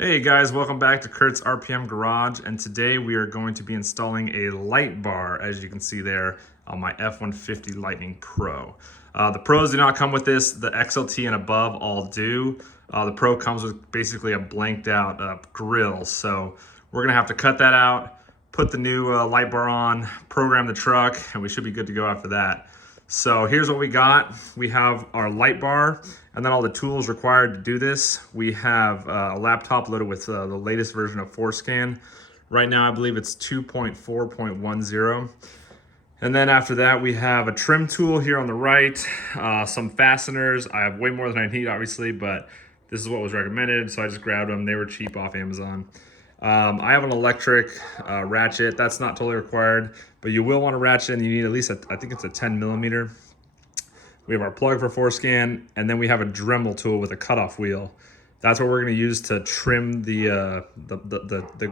Hey guys, welcome back to Kurt's RPM Garage, and today we are going to be installing a light bar, as you can see there, on my F150 Lightning Pro. The Pros do not come with this, the XLT and above all do. The Pro comes with basically a blanked out grill, so we're gonna have to cut that out, put the new light bar on, program the truck, and we should be good to go after that. So here's what we got. We have our light bar and then all the tools required to do this. We have a laptop loaded with the latest version of ForeScan. Right now, I believe it's 2.4.10. And then after that, we have a trim tool here on the right, some fasteners. I have way more than I need, obviously, but this is what was recommended, so I just grabbed them. They were cheap off Amazon. I have an electric ratchet. That's not totally required, but you will want a ratchet, and you need at least, I think it's a 10 millimeter. We have our plug for ForeScan, and then we have a Dremel tool with a cutoff wheel. That's what we're going to use to trim the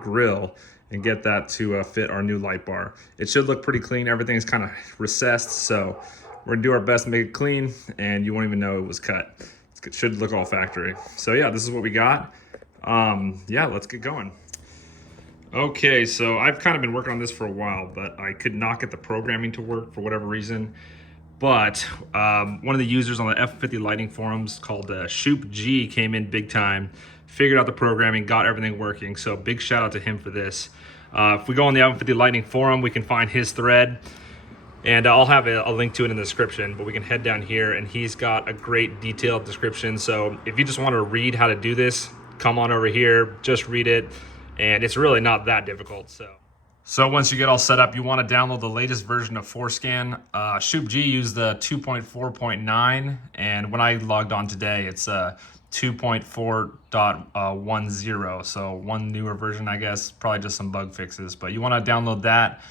grill and get that to fit our new light bar. It should look pretty clean. Everything's kind of recessed, so we're going to do our best to make it clean, and you won't even know it was cut. It should look all factory. So yeah, this is what we got. Yeah, let's get going. Okay, so I've kind of been working on this for a while, but I could not get the programming to work for whatever reason. But one of the users on the F150 Lightning forums called Shoop G came in big time, figured out the programming, got everything working. So big shout out to him for this. If we go on the F150 Lightning forum, we can find his thread, and I'll have a link to it in the description, but we can head down here and he's got a great detailed description. So if you just want to read how to do this, come on over here, just read it. And it's really not that difficult. So once you get all set up, you want to download the latest version of ForeScan. Shoop G used the 2.4.9, and when I logged on today, it's 2.4.10. So one newer version, I guess, probably just some bug fixes. But you want to download that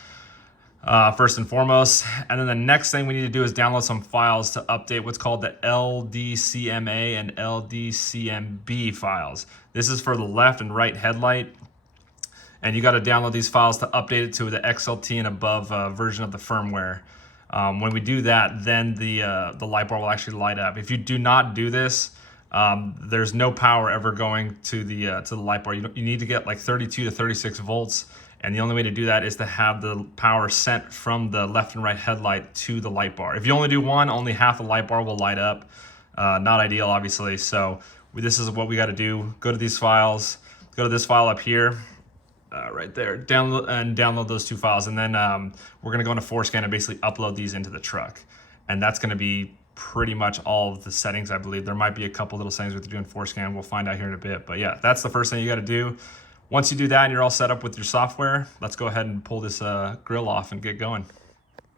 first and foremost. And then the next thing we need to do is download some files to update what's called the LDCMA and LDCMB files. This is for the left and right headlight. And you got to download these files to update it to the XLT and above version of the firmware. When we do that, then the light bar will actually light up. If you do not do this, there's no power ever going to the light bar. You need to get like 32 to 36 volts, and the only way to do that is to have the power sent from the left and right headlight to the light bar. If you only do one, only half the light bar will light up. Not ideal, obviously. So this is what we got to do. Go to these files. Go to this file up here. Right there, download those two files, and then we're gonna go into ForeScan and basically upload these into the truck, and that's gonna be pretty much all of the settings. I believe there might be a couple little settings with doing ForeScan. We'll find out here in a bit, but yeah, that's the first thing you got to do. Once you do that and you're all set up with your software, let's go ahead and pull this grill off and get going.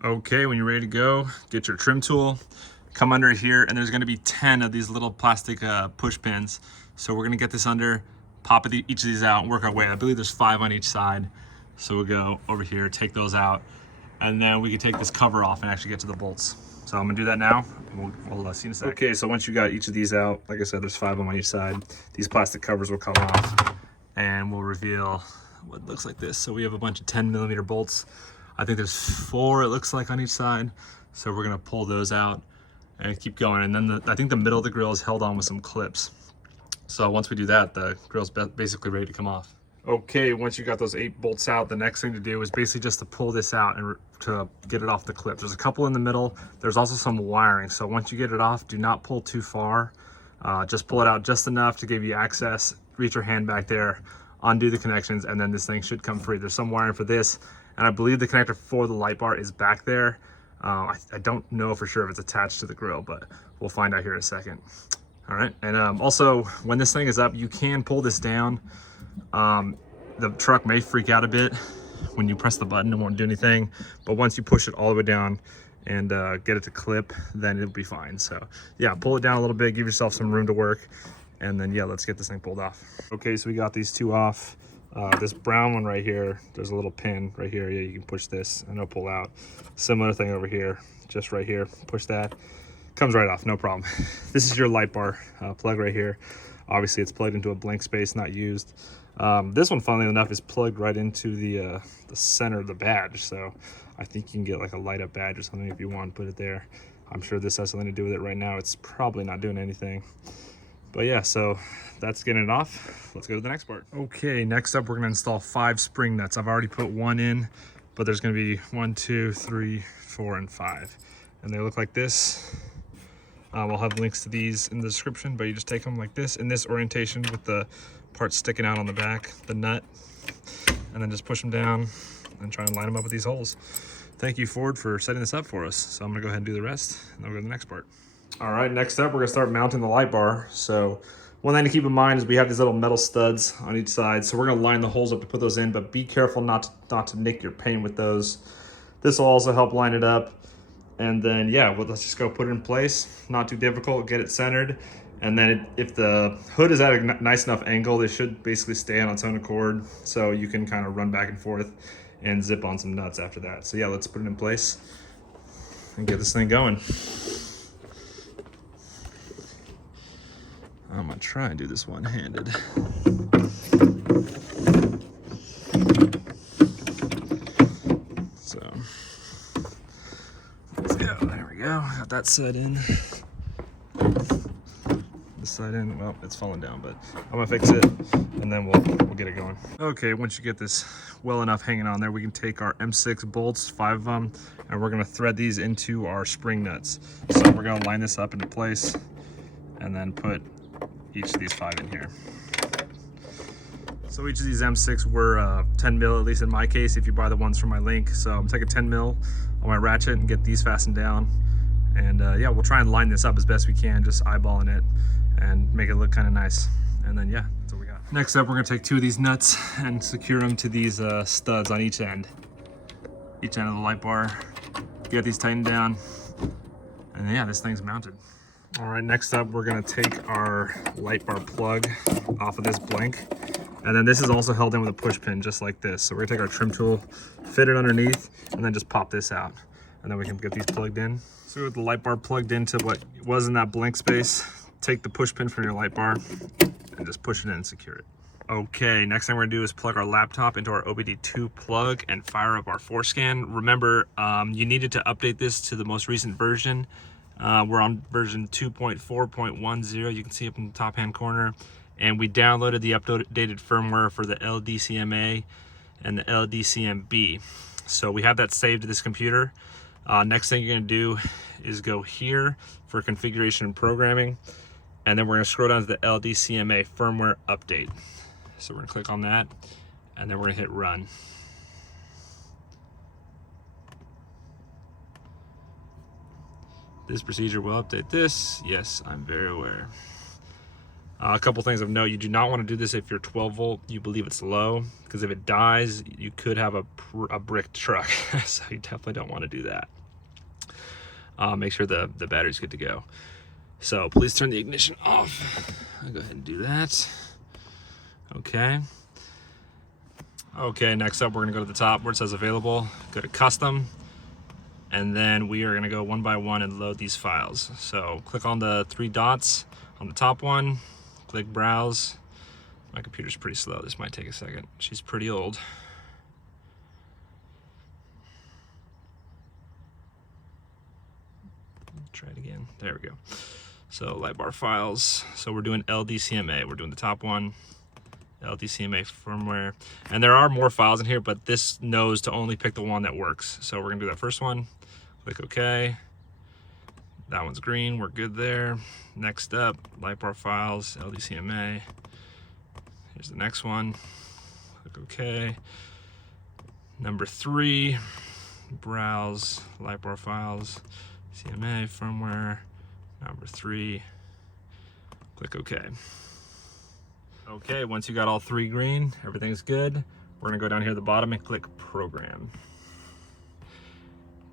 Okay, when you're ready to go, get your trim tool, come under here, and there's gonna be 10 of these little plastic push pins. So we're gonna get this under, pop each of these out and work our way. I believe there's 5 on each side. So we'll go over here, take those out, and then we can take this cover off and actually get to the bolts. So I'm gonna do that now, and we'll see in a second. Okay, so once you got each of these out, like I said, there's 5 of them on each side. These plastic covers will come off, and we'll reveal what looks like this. So we have a bunch of 10 millimeter bolts. I think there's 4, it looks like, on each side. So we're gonna pull those out and keep going. And then I think the middle of the grill is held on with some clips. So once we do that, the grill's basically ready to come off. Okay, once you got those 8 bolts out, the next thing to do is basically just to pull this out and to get it off the clip. There's a couple in the middle. There's also some wiring. So once you get it off, do not pull too far. Just pull it out just enough to give you access. Reach your hand back there, undo the connections, and then this thing should come free. There's some wiring for this, and I believe the connector for the light bar is back there. I don't know for sure if it's attached to the grill, but we'll find out here in a second. All right, and also when this thing is up, you can pull this down. The truck may freak out a bit when you press the button and won't do anything, but once you push it all the way down and get it to clip, then it'll be fine. So yeah, pull it down a little bit, give yourself some room to work, and then yeah, let's get this thing pulled off. Okay, so we got these 2 off. This brown one right here, there's a little pin right here. Yeah, you can push this and it'll pull out. Similar thing over here, just right here, push that. Comes right off, no problem. This is your light bar plug right here. Obviously it's plugged into a blank space, not used. This one, funnily enough, is plugged right into the center of the badge. So I think you can get like a light up badge or something if you want to put it there. I'm sure this has something to do with it right now. It's probably not doing anything. But yeah, so that's getting it off. Let's go to the next part. Okay, next up we're gonna install 5 spring nuts. I've already put 1 in, but there's gonna be 1, 2, 3, 4, and 5. And they look like this. I'll have links to these in the description, but you just take them like this, in this orientation with the parts sticking out on the back, the nut, and then just push them down and try and line them up with these holes. Thank you, Ford, for setting this up for us. So I'm gonna go ahead and do the rest, and then we'll go to the next part. All right, next up, we're gonna start mounting the light bar. So one thing to keep in mind is we have these little metal studs on each side. So we're gonna line the holes up to put those in, but be careful not to nick your paint with those. This will also help line it up. And then, yeah, well, let's just go put it in place. Not too difficult, get it centered. And then if the hood is at a nice enough angle, it should basically stay on its own accord. So you can kind of run back and forth and zip on some nuts after that. So yeah, let's put it in place and get this thing going. I'm gonna try and do this one-handed. So let's go, there we go. Got that set in. This side in, well, it's falling down, but I'm gonna fix it and then we'll get it going. Okay, once you get this well enough hanging on there, we can take our M6 bolts, 5 of them, and we're gonna thread these into our spring nuts. So we're gonna line this up into place and then put each of these 5 in here. So each of these M6 were 10 mil, at least in my case, if you buy the ones from my link. So I'm taking 10 mil on my ratchet and get these fastened down. And yeah, we'll try and line this up as best we can, just eyeballing it and make it look kind of nice. And then yeah, that's what we got. Next up, we're gonna take 2 of these nuts and secure them to these studs on each end of the light bar. Get these tightened down. And yeah, this thing's mounted. All right, next up, we're gonna take our light bar plug off of this blank. And then this is also held in with a push pin, just like this. So we're gonna take our trim tool, fit it underneath, and then just pop this out. And then we can get these plugged in. So with the light bar plugged into what was in that blank space, take the push pin from your light bar and just push it in and secure it. Okay, next thing we're gonna do is plug our laptop into our OBD2 plug and fire up our forescan. Remember, you needed to update this to the most recent version. We're on version 2.4.10. You can see up in the top hand corner. And we downloaded the updated firmware for the LDCMA and the LDCMB. So we have that saved to this computer. Next thing you're gonna do is go here for configuration and programming. And then we're gonna scroll down to the LDCMA firmware update. So we're gonna click on that and then we're gonna hit run. This procedure will update this. Yes, I'm very aware. A couple things of note, you do not want to do this if you're 12 volt, you believe it's low, because if it dies, you could have a brick truck. So you definitely don't want to do that. Make sure the battery's good to go. So please turn the ignition off. I'll go ahead and do that. Okay. Okay, next up, we're gonna go to the top where it says available, go to custom, and then we are gonna go one by one and load these files. So click on the 3 dots on the top one, click browse. My computer's pretty slow, this might take a second. She's pretty old. Try it again, there we go. So light bar files, so we're doing LDCMA, we're doing the top one, LDCMA firmware. And there are more files in here, but this knows to only pick the one that works. So we're gonna do that first one, click OK. That one's green, we're good there. Next up, light bar files, LDCMA. Here's the next one, click OK. Number 3, browse, light bar files, CMA, firmware. Number 3, click OK. Okay, once you got all 3 green, everything's good. We're gonna go down here at the bottom and click program.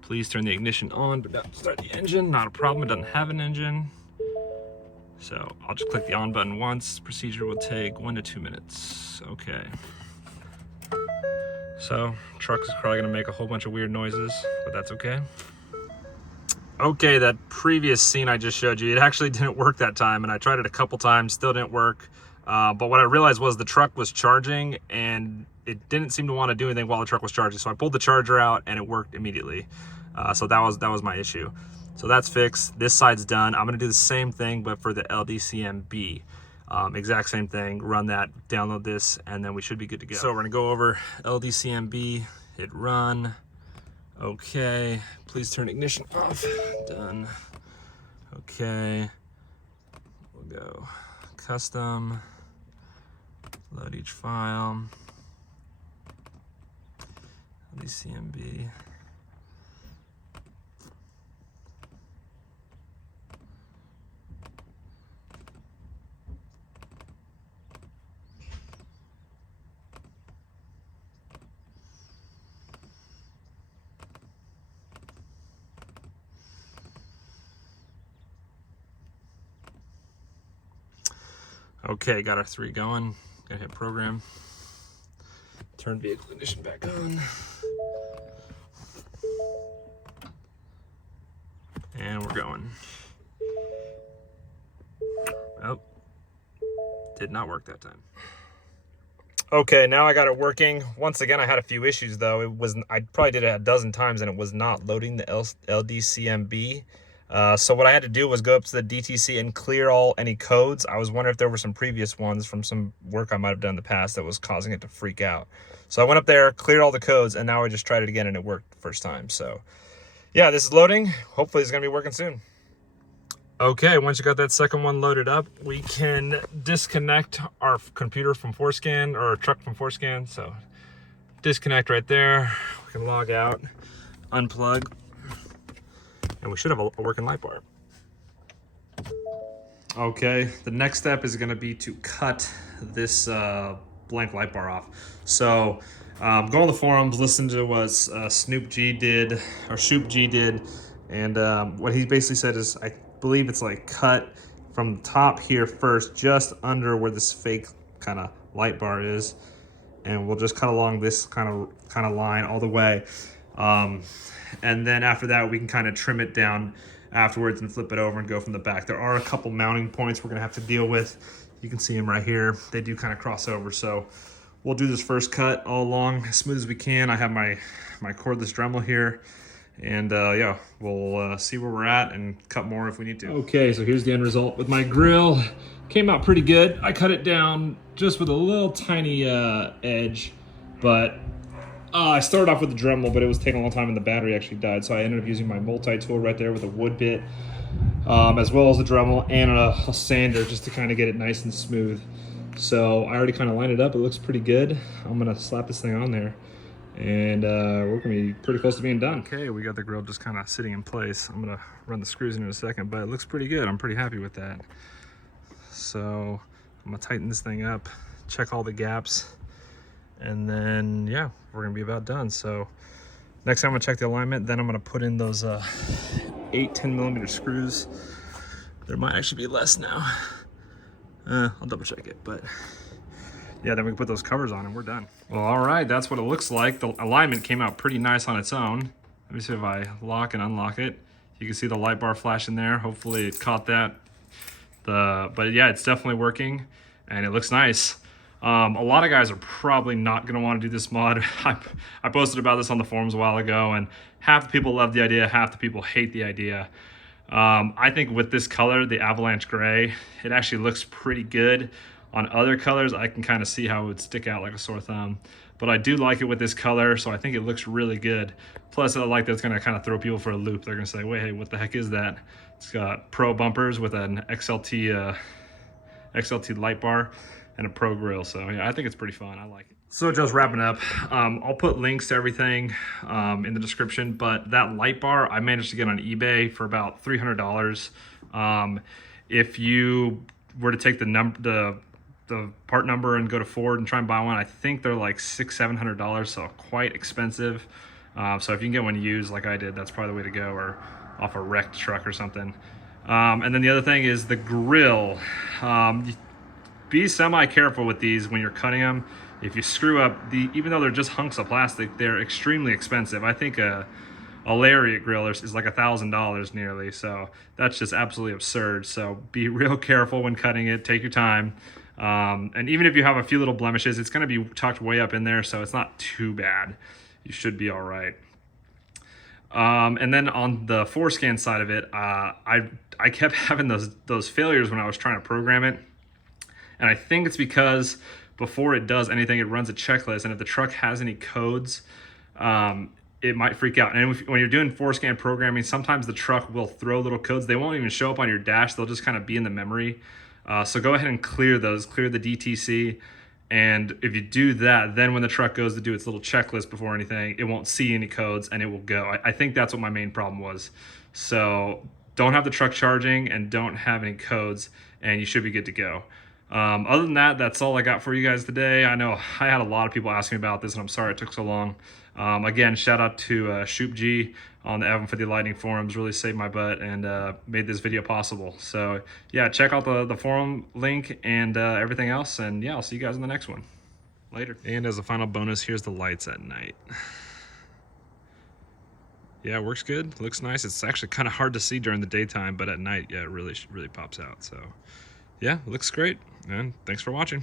Please turn the ignition on, but don't start the engine. Not a problem, it doesn't have an engine. So I'll just click the on button once. Procedure will take 1 to 2 minutes. Okay. So truck is probably gonna make a whole bunch of weird noises, but that's okay. Okay, that previous scene I just showed you, it actually didn't work that time, and I tried it a couple times, still didn't work. But what I realized was the truck was charging and it didn't seem to want to do anything while the truck was charging. So I pulled the charger out and it worked immediately. So that was my issue. So that's fixed. This side's done. I'm gonna do the same thing, but for the LDCMB. Exact same thing, run that, download this, and then we should be good to go. So we're gonna go over LDCMB, hit run. Okay, please turn ignition off. Done. Okay, we'll go custom, load each file, LDCMB. Okay, got our 3 going. Gonna hit program. Turn vehicle ignition back on. And we're going. Oh, did not work that time. Okay, now I got it working. Once again, I had a few issues though. I probably did it a dozen times and it was not loading the LDCMB. So what I had to do was go up to the DTC and clear any codes. I was wondering if there were some previous ones from some work I might have done in the past that was causing it to freak out. So I went up there, cleared all the codes, and now I just tried it again and it worked the first time. So yeah, this is loading. Hopefully it's gonna be working soon. Okay, once you got that second one loaded up, we can disconnect our computer from Forescan, or our truck from Forescan. So disconnect right there. We can log out, unplug, and we should have a working light bar. Okay, the next step is gonna be to cut this blank light bar off. So go on the forums, listen to what Snoop G did, or Shoop G did, and what he basically said is, I believe it's like cut from the top here first, just under where this fake kind of light bar is, and we'll just cut along this kind of line all the way. And then after that, we can kind of trim it down afterwards and flip it over and go from the back. There are a couple mounting points we're gonna have to deal with. You can see them right here. They do kind of cross over. So we'll do this first cut all along as smooth as we can. I have my cordless Dremel here. And yeah, we'll see where we're at and cut more if we need to. Okay, so here's the end result with my grill. Came out pretty good. I cut it down just with a little tiny edge, but I started off with the Dremel, but it was taking a long time and the battery actually died. So I ended up using my multi-tool right there with a wood bit, as well as the Dremel and a sander just to kind of get it nice and smooth. So I already kind of lined it up. It looks pretty good. I'm gonna slap this thing on there, and we're gonna be pretty close to being done. Okay, we got the grill just kind of sitting in place. I'm gonna run the screws in a second, but it looks pretty good. I'm pretty happy with that. So I'm gonna tighten this thing up, check all the gaps, and then yeah, we're gonna be about done. So next time I'm gonna check the alignment, then I'm gonna put in those 8 10mm screws. There might actually be less now. I'll double check it, but yeah, then we can put those covers on and we're done. Well, all right, that's what it looks like. The alignment came out pretty nice on its own. Let me see if I lock and unlock it. You can see the light bar flashing there. Hopefully it caught that. But yeah, it's definitely working and it looks nice. A lot of guys are probably not gonna wanna do this mod. I posted about this on the forums a while ago, and half the people love the idea, half the people hate the idea. I think with this color, the Avalanche Gray, it actually looks pretty good. On other colors, I can kind of see how it would stick out like a sore thumb. But I do like it with this color, so I think it looks really good. Plus, I like that it's gonna kind of throw people for a loop. They're gonna say, wait, hey, what the heck is that? It's got Pro bumpers with an XLT light bar and a Pro grill. So yeah, I think it's pretty fun. I like it. So just wrapping up, I'll put links to everything in the description, but that light bar I managed to get on eBay for about $300. If you were to take the part number and go to Ford and try and buy one, I think they're like $600–700, so quite expensive. So if you can get one used like I did, that's probably the way to go, or off a wrecked truck or something. And then the other thing is the grill. Be semi-careful with these when you're cutting them. If you screw up, even though they're just hunks of plastic, they're extremely expensive. I think a Lariat grill is like $1,000 nearly, so that's just absolutely absurd. So be real careful when cutting it, take your time. And even if you have a few little blemishes, it's gonna be tucked way up in there, so it's not too bad. You should be all right. And then on the forescan side of it, I kept having those failures when I was trying to program it. And I think it's because before it does anything, it runs a checklist. And if the truck has any codes, it might freak out. And when you're doing forescan programming, sometimes the truck will throw little codes. They won't even show up on your dash. They'll just kind of be in the memory. So go ahead and clear those, clear the DTC. And if you do that, then when the truck goes to do its little checklist before anything, it won't see any codes and it will go. I think that's what my main problem was. So don't have the truck charging and don't have any codes, and you should be good to go. Other than that, that's all I got for you guys today. I know I had a lot of people asking me about this, and I'm sorry it took so long. Again, shout out to Shoop G on the F150 Lightning forums. Really saved my butt and made this video possible. So yeah, check out the forum link and everything else. And yeah, I'll see you guys in the next one. Later. And as a final bonus, here's the lights at night. Yeah, it works good. Looks nice. It's actually kind of hard to see during the daytime, but at night, yeah, it really pops out. So yeah, it looks great. And thanks for watching.